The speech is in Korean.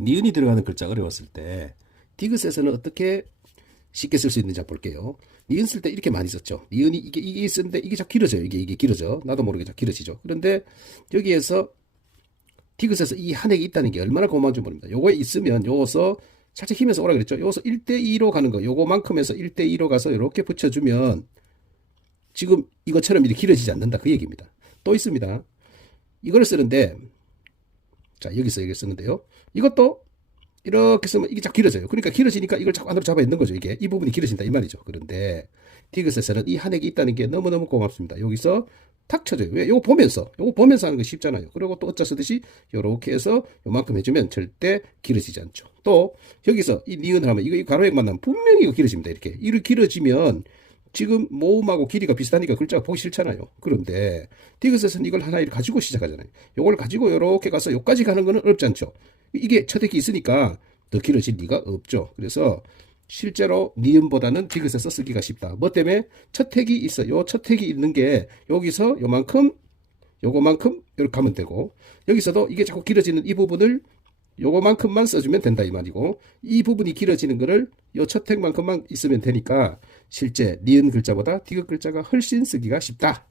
니은이 들어가는 글자가 어려웠을 때 디귿에서는 어떻게 쉽게 쓸 수 있는지 볼게요. 니은 쓸 때 이렇게 많이 썼죠. 니은이 이게 이게 쓰는데 이게 자꾸 길어져요. 이게 이게 길어져. 나도 모르게 자꾸 길어지죠. 그런데 여기에서 디귿에서 이한 획이 있다는 게 얼마나 고마운 줄 모릅니다. 요거에 있으면 요거서 살짝 힘에서 오라 그랬죠. 요거서 1대2로 가는 거. 요거만큼에서 1대2로 가서 이렇게 붙여주면 지금 이것처럼 이렇게 길어지지 않는다. 그 얘기입니다. 또 있습니다. 이거를 쓰는데 자 여기서 여기 쓰는데요. 이것도 이렇게 쓰면 이게 자꾸 길어져요. 그러니까 길어지니까 이걸 자꾸 안으로 잡아 있는 거죠. 이게 이 부분이 길어진다 이 말이죠. 그런데 디귿에서는 이한 획이 있다는 게 너무너무 고맙습니다. 여기서 탁 쳐져요. 왜? 요거 보면서 요거 보면서 하는 거 쉽잖아요. 그리고 또 어쩌 쓰듯이 요렇게 해서 요만큼 해주면 절대 길어지지 않죠. 또 여기서 이 니은 하면 이거 이 가로액 만 나면 분명히 이거 길어집니다. 이렇게 이를 길어지면 지금 모음하고 길이가 비슷하니까 글자가 보기 싫잖아요. 그런데 디귿에서는 이걸 하나 이렇게 가지고 시작하잖아요. 요걸 가지고 요렇게 가서 요까지 가는 거는 어렵지 않죠. 이게 첫 획이 있으니까 더 길어질 리가 없죠. 그래서 실제로 니은보다는 디귿에서 쓰기가 쉽다. 뭐 때문에 첫 획이 있어. 요첫 획이 있는 게 여기서 요만큼 요거만큼 이렇게 하면 되고 여기서도 이게 자꾸 길어지는 이 부분을 요거만큼만 써주면 된다 이 말이고 이 부분이 길어지는 거를 요첫 획만큼만 있으면 되니까 실제 니은 글자보다 디귿 글자가 훨씬 쓰기가 쉽다